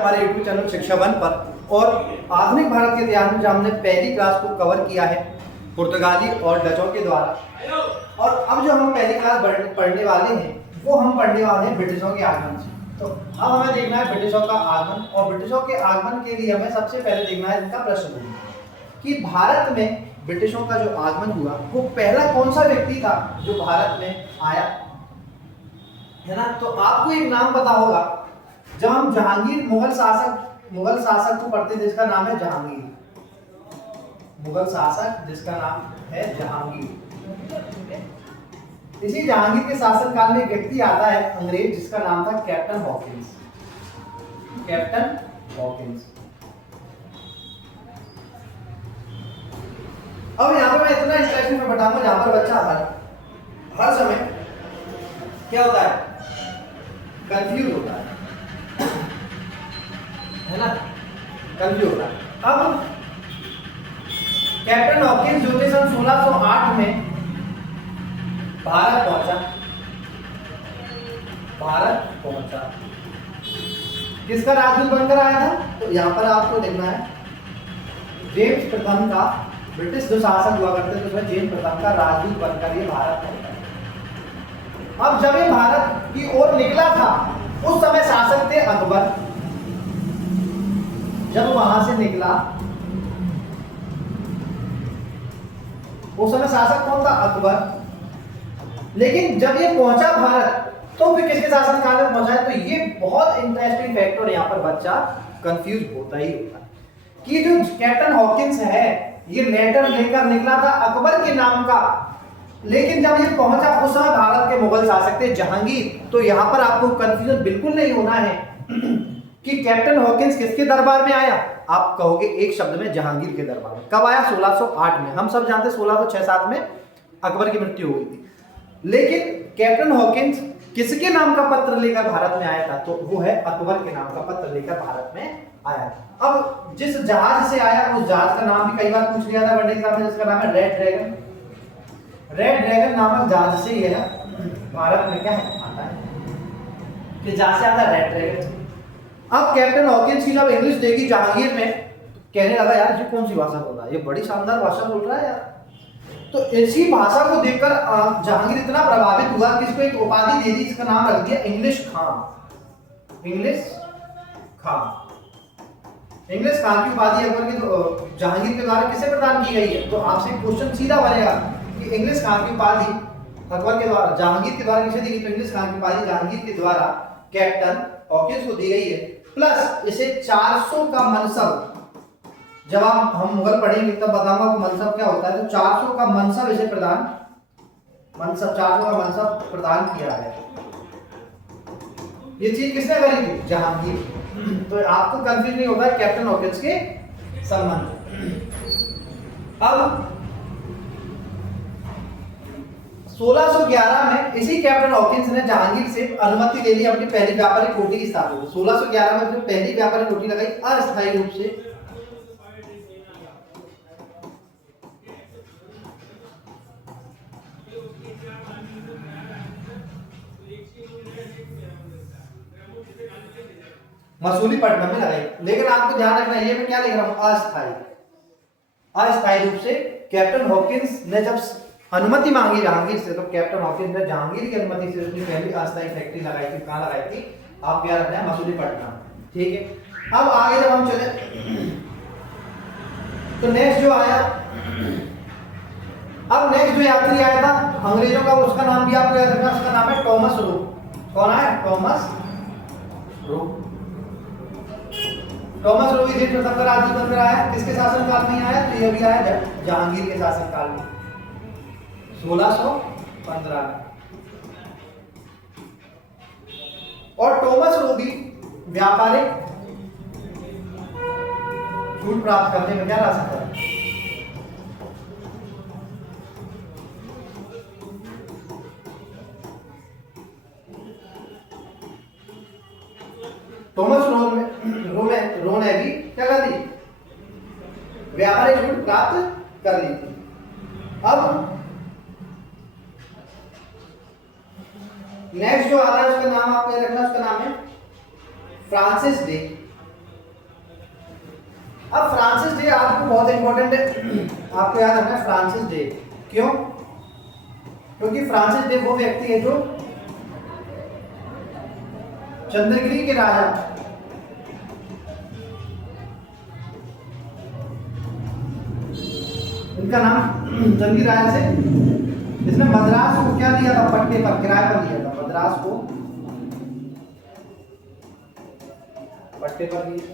हमारे YouTube channel शिक्षा one पर। और आधुनिक भारत के इतिहास में जो हमने पहली क्लास को कवर किया है पुर्तगाली और डचों के द्वारा, और अब जो हम पहली क्लास पढ़ने वाले हैं वो हम पढ़ने वाले हैं ब्रिटिशों के आगमन से। तो अब हमें देखना है ब्रिटिशों का आगमन, और ब्रिटिशों के आगमन के लिए हमें सबसे पहले देखना है इनका पृष्ठभूमि कि भारत में ब्रिटिशों का जो आगमन हुआ वो पहला कौन सा व्यक्ति था जो भारत में आया, है ना। तो आपको एक नाम पता होगा, जब हम जहांगीर मुगल शासक को पढ़ते हैं जिसका नाम है जहांगीर, मुगल शासक जिसका नाम है जहांगीर। इसी जहांगीर के शासनकाल में एक व्यक्ति आता है अंग्रेज जिसका नाम था कैप्टन हॉकिंस। Captain Hawkins. अब यहाँ पे मैं इतना इंटरेस्टिंग में बताऊंगा जहां पर बच्चा हर समय क्या होता है, कंफ्यूज होता है ना, कंफ्यूज होता है। अब कैप्टन हॉकिंस जो कि सन 1608 में भारत पहुंचा। किसका राजदूत बनकर आया था, तो यहाँ पर आपको देखना है जेम्स प्रथम का, ब्रिटिश जो शासक हुआ करते थे उसमें जेम्स प्रथम का राजदूत बनकर ये भारत पहुंचा। अब जब ये भारत की ओर निकला था उस समय शासक थे अकबर। जब वहां से निकला उस समय शासक कौन था, अकबर। लेकिन जब ये पहुंचा भारत तो फिर किसके शासनकाल में पहुंचा है, तो ये बहुत इंटरेस्टिंग फैक्टर यहाँ पर बच्चा कंफ्यूज होता ही होता है कि जो कैप्टन हॉकिंस है ये लेटर लेकर निकला था अकबर के नाम का, लेकिन जब ये पहुंचा उस समय भारत के मुगल शासक थे जहांगीर। तो यहाँ पर आपको कंफ्यूजन बिल्कुल नहीं होना है कि कैप्टन हॉकिंस किसके दरबार में आया, आप कहोगे एक शब्द में जहांगीर के दरबार में। कब आया, 1608 में। हम सब जानते हैं 1606-7 में अकबर की मृत्यु हो गई थी, लेकिन कैप्टन हॉकिंस किसके नाम का पत्र लेकर भारत में आया था, तो वो है अकबर के नाम का पत्र लेकर भारत में आया। अब जिस जहाज से आया उस जहाज का नाम भी कई बार पूछ लिया था वनडे एग्जाम में, जिसका नाम है रेड ड्रैगन। रेड ड्रैगन नामक जहाज से यह भारत में क्या है आता है, कि जहां से आता है रेड ड्रैगन। अब कैप्टन हॉकिंस की जब इंग्लिश देखी जहांगीर ने, कहने लगा यार ये कौन सी भाषा बोल रहा है, ये बड़ी शानदार भाषा बोल रहा है यार। तो इसी भाषा को देखकर जहांगीर इतना प्रभावित हुआ कि इसको एक उपाधि दे दी, इसका नाम रख दिया इंग्लिश खां। इंग्लिश खां की उपाधि अकबर के जहांगीर के द्वारा किसे प्रदान की गई है, तो आपसे क्वेश्चन सीधा बनेगा कि इंग्लिश खां की उपाधि अकबर के द्वारा जहांगीर के द्वारा किसे दी गई, तो इंग्लिश खां की उपाधि जहांगीर के द्वारा कैप्टन हॉकिंस को दी गई है। प्लस इसे 400 का मनसब, जब आप हम मुगल पढ़ेंगे तब बताऊंगा कि मनसब क्या होता है, तो 400 का मनसब इसे प्रदान 400 का मनसब प्रदान किया है। ये चीज किसने करी थी, जहांगीर। तो आपको कंफ्यूज नहीं होगा कैप्टन हॉकिंस के संबंध। अब 1611 में इसी कैप्टन हॉकिंस ने जहांगीर से अनुमति ले ली अपनी पहली व्यापारिक कोठी की स्थापना। 1611 में उसने पहली व्यापारिक कोठी लगाई अस्थायी रूप से। मसूलीपट्टनम में लगाई, लेकिन आपको ध्यान रखना है ये मैं क्या लिख रहा हूं, अस्थायी रूप से। कैप्टन हॉकिंस ने जब अनुमति मांगी जहांगीर से, तो कैप्टन हॉकिंस ने जहांगीर की अनुमति से उसने पहली अस्थायी फैक्ट्री लगाई थी। कहां लगाई थी, आप याद रखना है, मसूलीपट्टनम। ठीक है। अब आगे जब हम चले तो नेक्स्ट जो आया, अब नेक्स्ट जो यात्री आया था अंग्रेजों का, उसका नाम भी आपको याद रखना, उसका नाम है टॉमस रो। कौन है, टॉमस रो। टॉमस रो इसे प्रथम का राजदूत बनकर आया। किसके शासनकाल में आया, तो यह भी आया जहांगीर के शासनकाल में 1615 में। और टॉमस रो भी व्यापारिक छूट प्राप्त करने में क्या रह सकता है, टॉमस रो ने भी क्या कर दी, व्यापारिक छूट प्राप्त कर ली थी। अब नेक्स्ट जो आ रहा है उसका नाम आपको रखना, उसका नाम है फ्रांसिस अब फ्रांसिस डे आपको बहुत इंपॉर्टेंट है, आपको याद रखना है फ्रांसिस डे। क्यों? क्योंकि फ्रांसिस डे वो व्यक्ति है जो चंद्रगिरी के राजा, इनका नाम चंद्रगिरी राजा से, इसने मद्रास को क्या दिया था, पट्टे पर किराए पर दिया था, मद्रास को पट्टे पर दिया,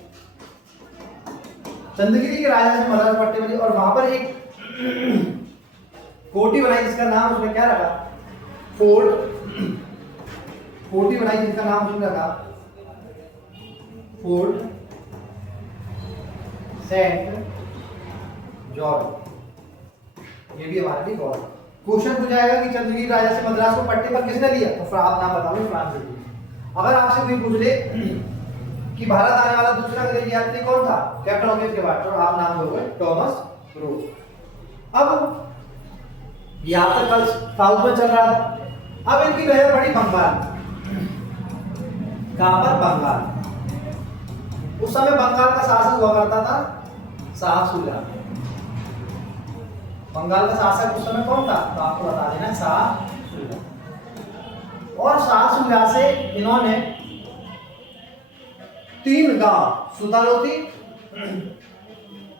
चंद्रगिरी के राजा से मद्रास पट्टे पर दिया। और वहां पर एक कोठी बनाई जिसका नाम उसने क्या रखा, फोर्ट, कोठी बनाई जिसका नाम उसने रखा फोर्ट सेंट जॉर्ज। ये भी हमारे लिए गौर। क्वेश्चन पूछा जाएगा कि चंद्रगिरी राजा से मद्रास को पट्टे पर किसने लिया, तो आप नाम बताओगे, फ्रांसिस डे। अगर आपसे कोई पूछ ले कि भारत आने वाला दूसरा अंग्रेज यात्री कौन था, कैप्टन ऑफ के बाद, तो आप नाम दोगे टॉमस रोज। अब यहाँ तक कल साउथ में चल रहा था। अब इनकी नजर पड़ी बंगाल। कहां पर? बंगाल। उस समय बंगाल का शासक हुआ करता था शाह सुजा। बंगाल का शासक उस समय कौन था, तो आपको बता देना, शाह सुजा। और शाह सुजा से इन्होंने 3 गांव, सुतालोती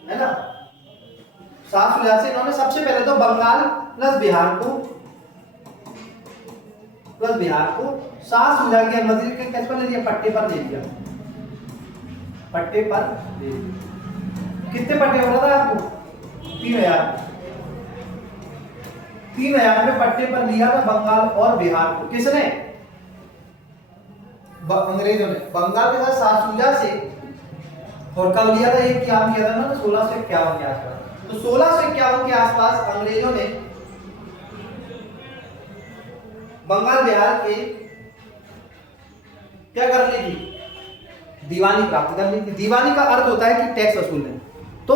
है ना, शाह सुजा से इन्होंने सबसे पहले तो बंगाल प्लस बिहार को शाह सुजा की अनुमति के कैसे पर ले लिया, पट्टे पर ले लिया, पट्टे पर ले लिया। कितने पट्टे हो रहा था आपको? 3000 में पट्टे पर लिया था बंगाल और बिहार को। किसने? अंग्रेजों ने। बंगाल के साथ शाह सुजा से, और कब लिया था ये काम किया था ना, 1651 के आसपास। तो 1651 के आसपास अंग्रेजों ने बंगाल बिहार के क्या कर ली थी, दीवानी प्राप्त कर ली थी। दीवानी का अर्थ होता है कि टैक्स वसूलने। तो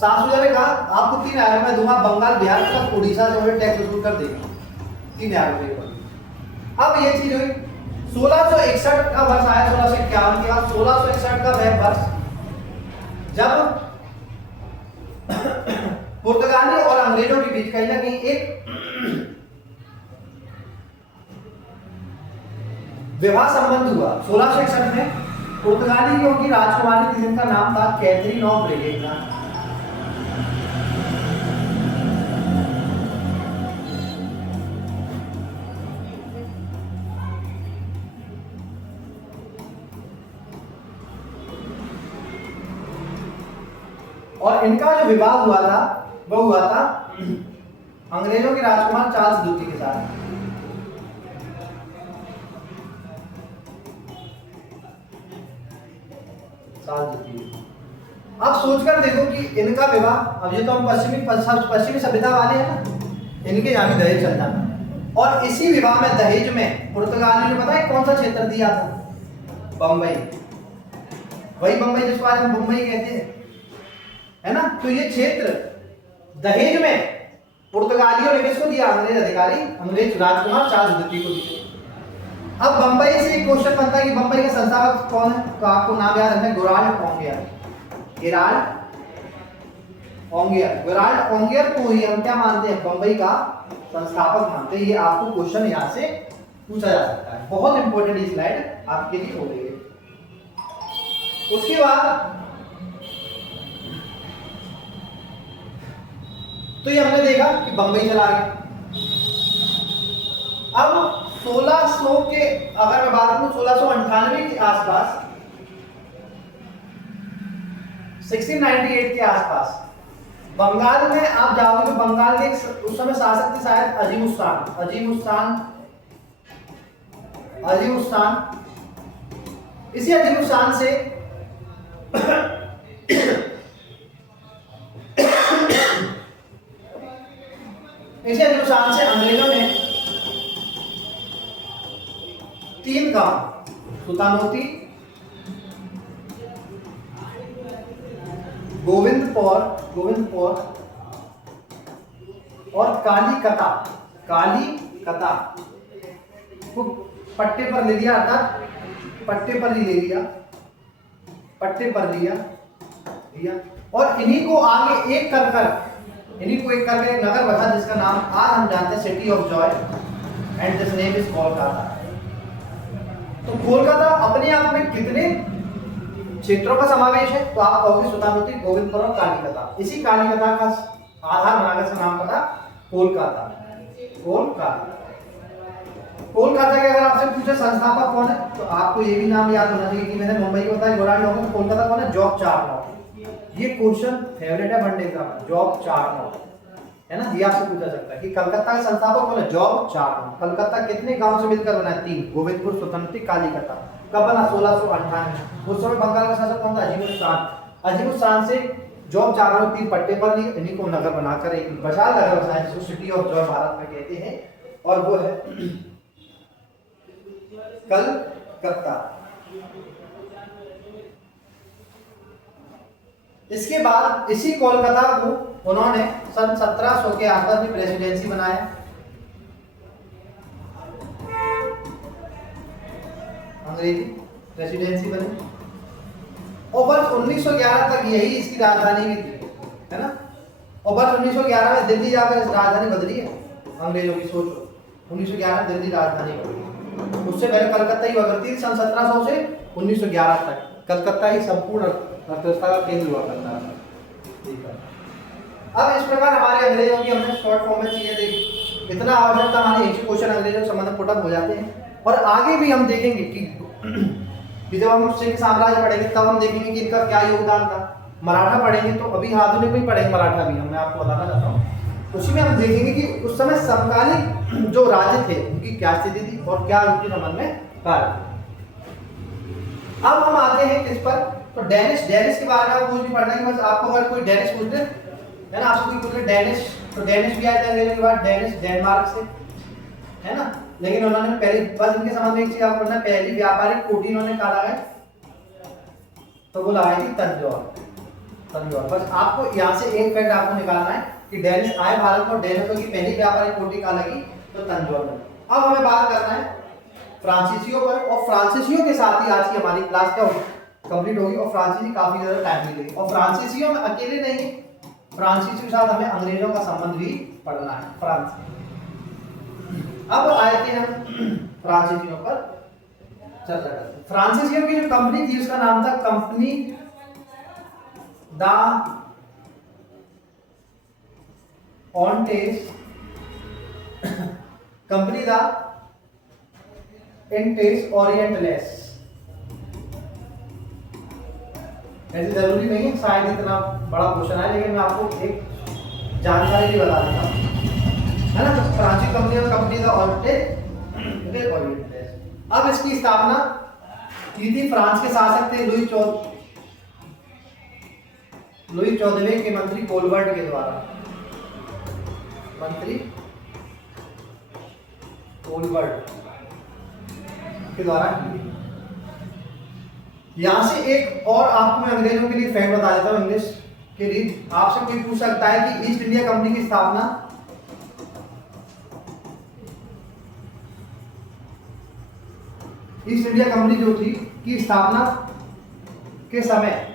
शाह सुजा ने कहा आपको 3000 में दूंगा, बंगाल बिहार तक उड़ीसा से मुझे टैक्स वसूल कर देगा 3000 रुपये पर। अब ये चीज हुई 1661 का वर्ष आया, 1651 के बाद 1661 का वह वर्ष जब पुर्तगाली और अंग्रेजों के बीच कहीं ना कहीं एक विवाह संबंध हुआ। 1661 में पुर्तगाली की राजकुमारी थी जिनका नाम था कैथरीन ऑफ ब्रिगेड। और इनका जो विवाह हुआ था वो हुआ था अंग्रेजों के राजकुमार चार्ल्स द्वितीय के साथ। अब सोचकर देखो कि इनका विवाह, अब ये तो हम पश्चिमी सभ्यता वाले हैं ना, इनके यहाँ भी दहेज चलता था। और इसी विवाह में दहेज में पुर्तगाली ने पता है कौन सा क्षेत्र दिया था, बम्बई। वही बम्बई जिसको आज हम बम्बई कहते हैं, है ना। तो ये क्षेत्र दहेज में पुर्तगालियों ने किसको दिया, अंग्रेज अधिकारी, अंग्रेज राजकुमार चार्ल्स द्वितीय को दिया। अब बंबई से एक क्वेश्चन बनता है कि बंबई का संस्थापक कौन है, तो आपको नाम याद रखना है, गेराल्ड ऑंगियर। गेराल्ड ऑंगियर को ही हम क्या मानते हैं, बंबई का संस्थापक मानते हैं। ये आपको क्वेश्चन यहाँ से पूछा जा सकता है, बहुत इंपॉर्टेंट ये स्लाइड आपके लिए हो गई है। उसके बाद तो ये हमने देखा कि बंबई चला गया। अब 1600 के अगर मैं बात करूं 1698 के आसपास, 1698 के आसपास बंगाल में आप जाओगे तो बंगाल के उस समय शासक थे शायद अजीमुस्तान। इसी अजीमुस्तान से अंग्रेजों ने 3 गांव, सुतानोती, गोविंदपुर और कालीकता को पट्टे पर ले लिया, अर्थात पट्टे पर ही ले लिया, पट्टे पर लिया। दिया। और इन्हीं को आगे एक कर एक नगर बचा जिसका नाम आज हम जानते हैं city of Joy, and this name is Kolkata. तो कोलकाता अपने आप में कितने क्षेत्रों का समावेश है? तो आप कहोगे सुतानुती, गोविंदपुर और कालीकता। इसी कालीकता का आधार बनाकर इसका नाम पड़ा कोलकाता। कोलकाता के अगर आपसे पूछे संस्थापक कौन है, तो आपको ये भी नाम याद होना चाहिए कि मैंने मुंबई को बताया गोराड लोगों को, कोलकाता कौन है? Job Charnock. ये क्वेश्चन फेवरेट है वनडे का, जॉब चार्नॉक, है ना? ये आपसे पूछा सकता है कि कलकत्ता के संस्थापक कौन है? Job Charnock. कलकत्ता कितने गांव से मिलकर बना है? 3, गोविंदपुर, स्वतंत्रती, कालीकता। कब बना? 1698। उस समय बंगाल का शासक कौन था? अजीमुल शान से जॉब चार्नॉक 3 पट्टे पर लिए, इन्हीं को नगर बनाकर एक विशाल नगर बसाया जिसको सिटी ऑफ जॉय भारत में कहते हैं, और वो है कलकत्ता। इसके बाद इसी कोलकाता को उन्होंने सन 1700 के आसपास में प्रेसिडेंसी बनाया। अंग्रेजी प्रेसिडेंसी बनी, और वर्ष 1911 तक यही इसकी राजधानी भी थी, है ना? और वर्ष 1911 में दिल्ली जाकर इस राजधानी बदली है अंग्रेजों की, सोचो 1911 में दिल्ली राजधानी बदली। उससे पहले कलकत्ता ही हुआ करती थी। सन 1700 से 1911 तक कलकत्ता ही संपूर्ण अर्थव्यवस्था का केंद्र हुआ करता है। अब इस प्रकार हमारे अंग्रेजों की हमने शॉर्ट फॉर्म में चीजें देखी, इतना आवश्यक था, हमारे 100 क्वेश्चन अंग्रेजों के संबंध में पुट अप हो जाते हैं। और आगे भी हम देखेंगे कि जब हम सिंह साम्राज्य पढ़ेंगे तब हम देखेंगे कि इनका क्या योगदान था। मराठा पढ़ेंगे तो अभी आधुनिक में पढ़ेंगे मराठा भी, मैं आपको बताना चाहता हूँ। उसी में हम देखेंगे कि उस समय समकालीन जो राज्य थे उनकी क्या स्थिति थी और क्या उनके संबंध में कार्य थे। अब हम आते हैं किस पर? तो डेनिश के बारे में कुछ भी पढ़ना है, बस आपको अगर कोई डेनिश पूछ ले, है ना, आपसे कोई पूछ ले डेनिश, तो डेनिश भी आया था अंग्रेजों के बाद, डेनिश डेनमार्क से, है ना? लेकिन उन्होंने पहली, बस इनके संबंध में एक चीज आपको पढ़ना, पहली व्यापारिक कोठी इन्होंने कहा लगाई, तो वो लगाई थी तंजौर। बस आपको यहाँ से एक फैक्ट आपको निकालना है कि डेनिश आए भारत में, डेनिशों की पहली व्यापारिक कोठी कहाँ लगी? तो तंजौर में। अब हमें बात करना है फ्रांसीसियों पर, और फ्रांसीसियों के साथ ही आज की हमारी क्लास क्या होगी? कंप्लीट होगी। और फ्रांसीसी काफी ज्यादा टाइम मिलेगी, और फ्रांसीसियों में अकेले नहीं, फ्रांसीसी के साथ हमें अंग्रेजों का संबंध भी पढ़ना है। फ्रांस, अब आए थे हम फ्रांसीसियों पर चर्चा करते। फ्रांसीसियों की जो कंपनी थी उसका नाम था कंपनी द ऑन्टेस, कंपनी द इंटेस ओरिएंटलेस। ऐसे जरूरी नहीं है शायद इतना बड़ा क्वेश्चन है, लेकिन मैं आपको एक जानकारी भी बता देता हूँ, है ना? तो फ्रांसीसी कंपनी द ओरिएंटलेस। अब इसकी स्थापना की थी, फ्रांस के शासक थे लुई 14वें के मंत्री कोलबर्ट के द्वारा, मंत्री कोलबर्ट के द्वारा की। यहां से एक और आपको मैं अंग्रेजों के लिए फैक्ट बता देता हूं इंग्लिश के लिए। आपसे कोई पूछ सकता है कि ईस्ट इंडिया कंपनी की स्थापना ईस्ट इंडिया कंपनी जो थी की स्थापना के समय,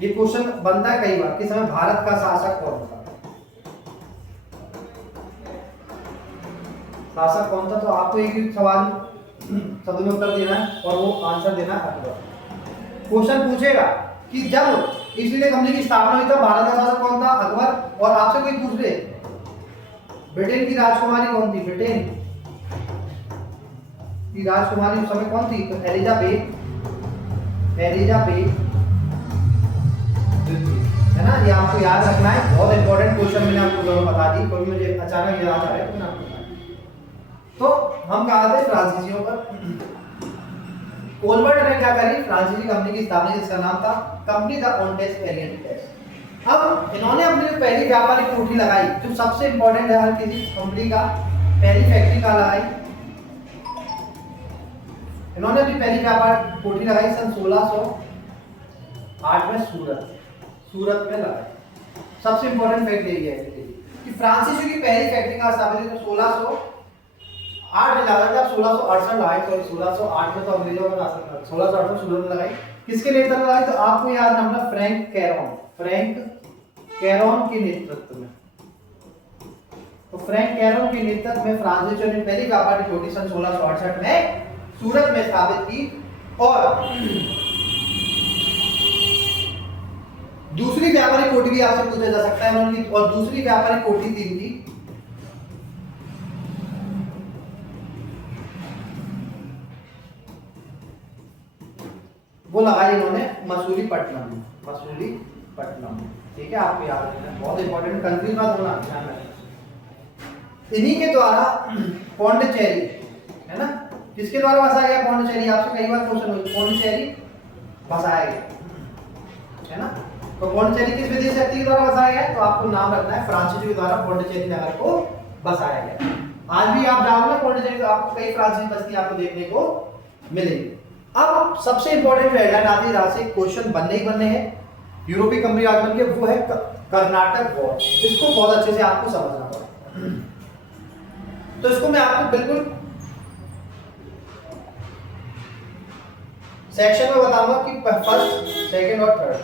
ये क्वेश्चन बनता है कई बार, कि समय भारत का शासक कौन था? शासक कौन था? तो आपको एक ही सवाल शब्द में उत्तर देना है और वो आंसर देना है अकबर। क्वेश्चन पूछेगा कि जब ईस्ट इंडिया कंपनी की स्थापना हुई तब भारत का शासक कौन था? अकबर। और आपसे कोई पूछ ले ब्रिटेन की राजकुमारी कौन थी? ब्रिटेन की राजकुमारी उस समय कौन थी? तो एलिजाबेथ, है ना? ये आपको याद रखना है, बहुत इंपॉर्टेंट क्वेश्चन मैंने आपको दोनों बता दी, कोई मुझे अचानक याद आ रहा है तो मैं आपको। तो हम कहा थे फ्रांसीसियों पर। कोलबर्ट ने क्या करी? फ्रांसीसी कंपनी की स्थापना, जिसका नाम था कंपनी द ऑन्टेस ओरिएंटलेस। अब इन्होंने अपनी पहली व्यापारिक कोठी लगाई, जो सबसे इंपॉर्टेंट है हर किसी कंपनी का, पहली फैक्ट्री कहाँ लगाई? इन्होंने अपनी पहली व्यापारिक कोठी लगाई सन 1608 में सूरत में लगाई। सबसे इंपॉर्टेंट फैक्ट यही है कि फ्रांसीसी की पहली फैक्ट्री कहाँ स्थापित हुई? तो 1608 8 लगा था, 1668 लगाई, सॉरी 1608 में तो अंग्रेजों का शासन था, 1608 में शुरू में लगाई। किसके नेतृत्व में लगाई? तो आपको याद रखना फ्रैंक कैरोन, फ्रैंक कैरोन के नेतृत्व में। तो फ्रैंक कैरोन के नेतृत्व में फ्रांसीसियों ने पहली व्यापारी कोठी सन 1668 में सूरत में स्थापित की। और दूसरी व्यापारी कोठी भी आपसे पूछा जा सकता है उन्होंने, और दूसरी व्यापारी कोठी थी इनकी वो लगाई इन्होंने मसूलीपट्टनम में, मसूलीपट्टनम में। ठीक है, आपको याद रखना है, बहुत इंपॉर्टेंट कंट्री बात होना ध्यान रखना। इन्हीं के द्वारा पौंडीचेरी, है ना, किसके द्वारा बसाया गया पौंडीचेरी? आपसे कई बार क्वेश्चन हुआ, पौंडीचेरी बसाया गया, है ना। तो पौंडीचेरी किस विदेशी शक्ति के द्वारा बसाया गया? तो आपको नाम रखना है फ्रांसीसी के द्वारा पौंडीचेरी नगर को बसाया गया। आज भी आप जाओगे पौंडीचेरी तो आपको कई फ्रांसीसी बस्ती आपको देखने को मिलेगी। अब सबसे इंपॉर्टेंट हेडलाइन आती है, जहां से क्वेश्चन बनने ही बनने हैं यूरोपीय कंपनी आगमन के, वो है कर्नाटक वॉर। इसको बहुत अच्छे से आपको समझना पड़ेगा। तो इसको मैं आपको बिल्कुल सेक्शन में बताऊंगा कि फर्स्ट, सेकंड और थर्ड।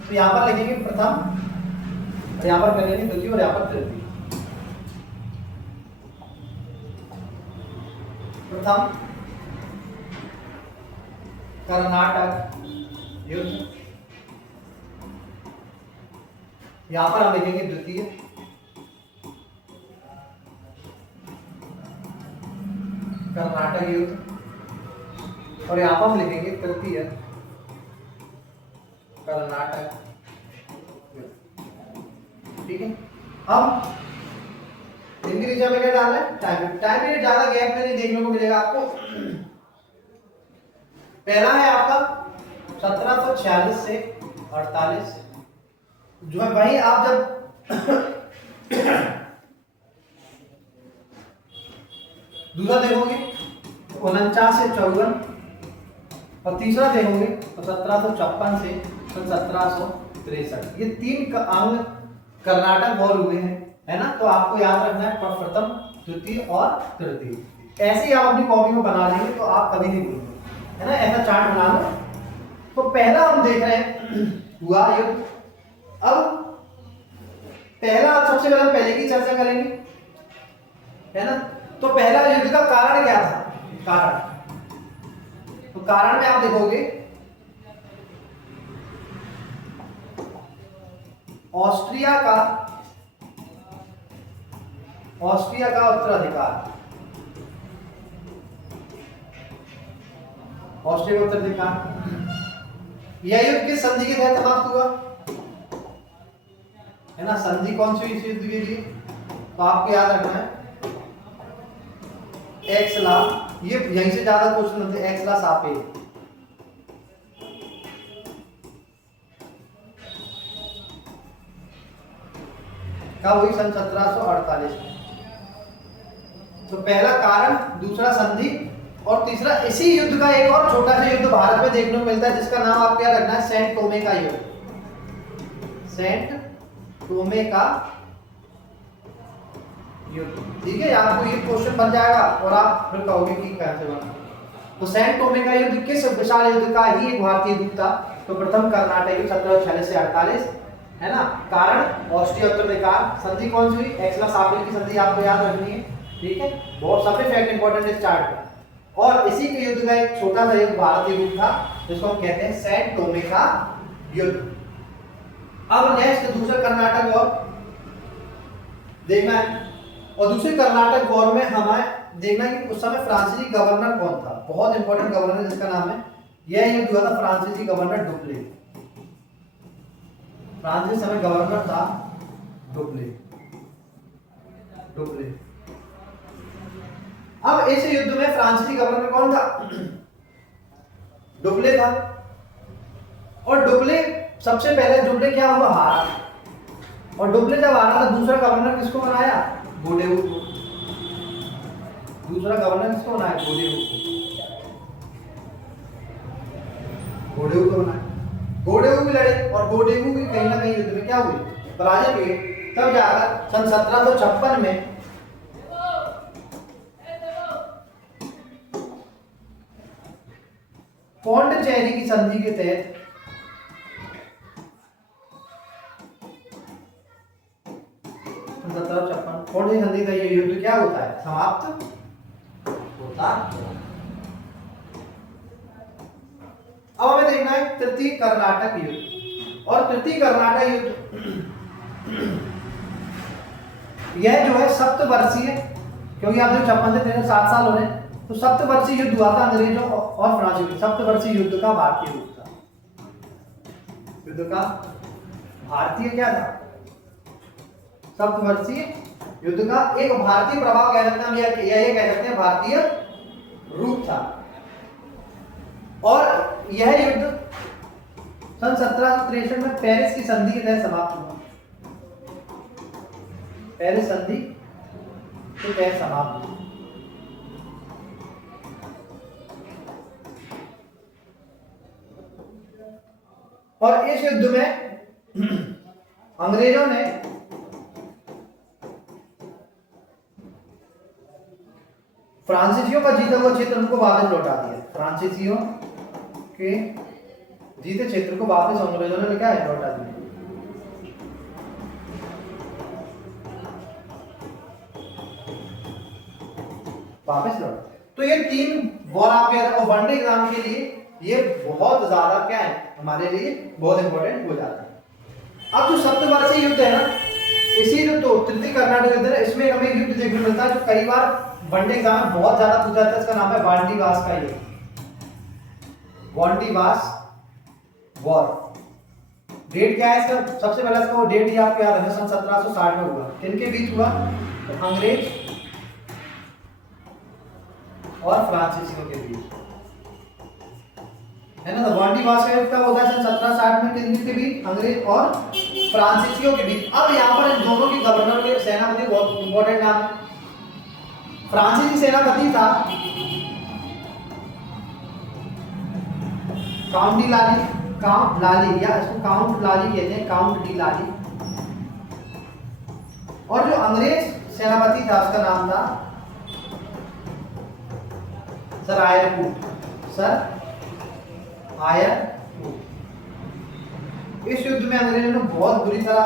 तो यहां पर लिखेंगे प्रथम, यहां पर करेंगे द्वितीय और यहां पर तृतीय। प्रथम कर्नाटक युद्ध, यहां पर हम लिखेंगे द्वितीय, कर्नाटक युद्ध, और यहां पर हम लिखेंगे तृतीय कर्नाटक युद्ध। ठीक है, अब इनकी नीचे में क्या डालना है? टाइम पीरियड ज्यादा गैप में नहीं देखने को मिलेगा आपको। पहला है आपका 1746 से 48, जो है वही आप जब दूसरा देखोगे 49 से 54, और तीसरा देखोगे तो 1756 से 1763। ये तीन अंग कर्नाटक वॉर हुए हैं, है ना। तो आपको याद रखना है प्रथम, द्वितीय और तृतीय। ऐसे ही आप अपनी कॉपी में बना लेंगे तो आप कभी नहीं भूलेंगे, है ना। ऐसा चार्ट बना लो। तो पहला हम देख रहे हैं हुआ युद्ध। अब पहला, सबसे पहले हम पहले की चर्चा करेंगे, है ना। तो पहला युद्ध का कारण क्या था? कारण, तो कारण में आप देखोगे ऑस्ट्रिया का उत्तराधिकार, ऑस्ट्रिया का उत्तराधिकार। यह युद्ध किस संधि के तहत समाप्त हुआ? है ना, संधि कौन सी इस युद्ध के लिए? तो आपको याद रखना है एक्सला, ये यहीं से ज्यादा क्वेश्चन होते हैं, एक्सला सापे, कब हुई? सन 1748 में। तो पहला कारण, दूसरा संधि, और तीसरा इसी युद्ध का एक और छोटा सा युद्ध भारत में देखने को मिलता है, जिसका नाम आपको याद रखना है सेंट टोमे का युद्ध, सेंट टोमे का युद्ध। ठीक है, आपको ये क्वेश्चन बन जाएगा और आप फिर कहोगे कि कैसे बना। तो सेंट टोमे का युद्ध किस विशाल युद्ध का ही एक भारतीय युद्ध था? तो प्रथम कर्नाटक युद्ध 1746 से 48, है ना। कारण ऑस्ट्रिया उत्तराधिकार, संधि कौन सी हुई? एक्सला सापे की संधि आपको याद रखनी है। ठीक है, बहुत सारे फैक्ट इंपॉर्टेंट इस चार्ट में। और इसी के युद्ध का एक छोटा सा युद्ध भारतीय युद्ध था, जिसको हम कहते हैं सेंट टोमे का युद्ध। अब नेक्स्ट दूसरा कर्नाटक वॉर देखना है, और दूसरे कर्नाटक वॉर में हमें देखना है कि उस समय फ्रांसीसी गवर्नर कौन था। बहुत इंपॉर्टेंट गवर्नर जिसका नाम है, यह युद्ध हुआ था फ्रांसीसी गवर्नर डुप्ले। फ्रांस के समय गवर्नर था डुप्ले। अब इस युद्ध में फ्रांसीसी गवर्नर कौन था? डुप्ले था। और डुप्ले सबसे पहले डुप्ले क्या हुआ? हारा। और डुप्ले जब हारा था, दूसरा गवर्नर किसको बनाया? गोडेऊ को। दूसरा गवर्नर किसको बनाया? गोडेऊ को बनाया। गोडेऊ भी लड़े, और गोडेऊ भी कहीं ना कहीं युद्ध में क्या हुई? पराजय हुई। तब जाकर सन 1756 में पौंडचेरी की संधि के तहत पौंडचेरी संधि का ये युद्ध क्या होता है, समाप्त होता है। अब हमें देखना है तृतीय कर्नाटक युद्ध। और तृतीय कर्नाटक युद्ध यह जो है सप्तवर्षीय, क्योंकि आप जो 56 से 7 साल हो रहे हैं, तो सप्तवर्षीय युद्ध हुआ था अंग्रेजों और फ्रांसीसियों के। सप्तवर्षीय युद्ध का भारतीय रूप था। युद्ध का भारतीय क्या था, सप्तवर्षीय युद्ध का एक भारतीय प्रभाव कह सकते हैं, या ये कह सकते हैं भारतीय रूप था। और यह युद्ध सन 1763 में पेरिस की संधि के तहत समाप्त हुआ। पेरिस संधि के तहत समाप्त हुआ। और इस युद्ध में अंग्रेजों ने फ्रांसीसियों का जीता हुआ क्षेत्र उनको वापस लौटा दिया। फ्रांसीसियों के जीते क्षेत्र को वापस अंग्रेजों ने क्या है, लौटा दिया। वापस लौटा। तो ये 3 वॉर आप याद रखो, वनडे एग्जाम के लिए ये बहुत ज्यादा क्या है, हमारे लिए बहुत इंपॉर्टेंट हो जाता है। अब जो सप्तवर्षीय युद्ध है ना, इसी जो तो तृतीय कर्नाटक युद्ध है, इसमें हमें युद्ध देखने को मिलता है जो कई बार वनडे एग्जाम में बहुत ज्यादा पूछा जाता है। इसका नाम है वांडीवास का युद्ध, वांडीवास वॉर। डेट क्या है इसका, सबसे पहले इसका वो डेट ही आपको याद है, सन 1760 में हुआ। किनके बीच हुआ, तो अंग्रेज और फ्रांसीसियों के बीच, है ना। वांडीवास का युद्ध कब होता है, सन 1760 में। किनके बीच, अंग्रेज और फ्रांसीसियों के बीच। अब यहाँ पर इन दोनों के गवर्नर के सेनापति बहुत इंपॉर्टेंट नाम है। फ्रांसीसी सेनापति था काउंट डी लाली, काउंट लाली, या इसको काउंट लाली कहते हैं, काउंट डी लाली। और जो अंग्रेज सेनापति था उसका नाम था सर आयरकूट, सर आयरकूट। इस युद्ध में अंग्रेजों ने बहुत बुरी तरह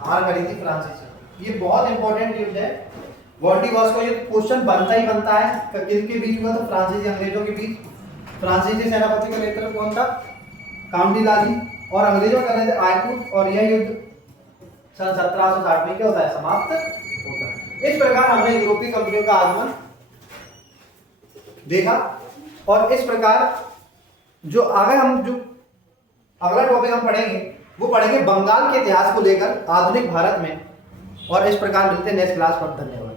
हार करी थी फ्रांसीसी। ये बहुत इंपॉर्टेंट युद्ध है। वांडीवास का युद्ध क्वेश्चन बनता ही बनता है। किसके बीच हुआ, तो फ्रांसीसी अंग्रेजों के बीच। फ्रांसीसी सेनापति का नेतृत्व कौन था, काउंट डी लाली, और अंग्रेजों का नेतृत्व आयरकूट। और यह युद्ध सन 1760 में क्या होता है, समाप्त होता है। इस प्रकार हमने यूरोपीय कंपनियों का आगमन देखा। और इस प्रकार जो आगे हम जो अगला टॉपिक हम पढ़ेंगे वो पढ़ेंगे बंगाल के इतिहास को लेकर आधुनिक भारत में। और इस प्रकार मिलते हैं नेक्स्ट क्लास पर। धन्यवाद।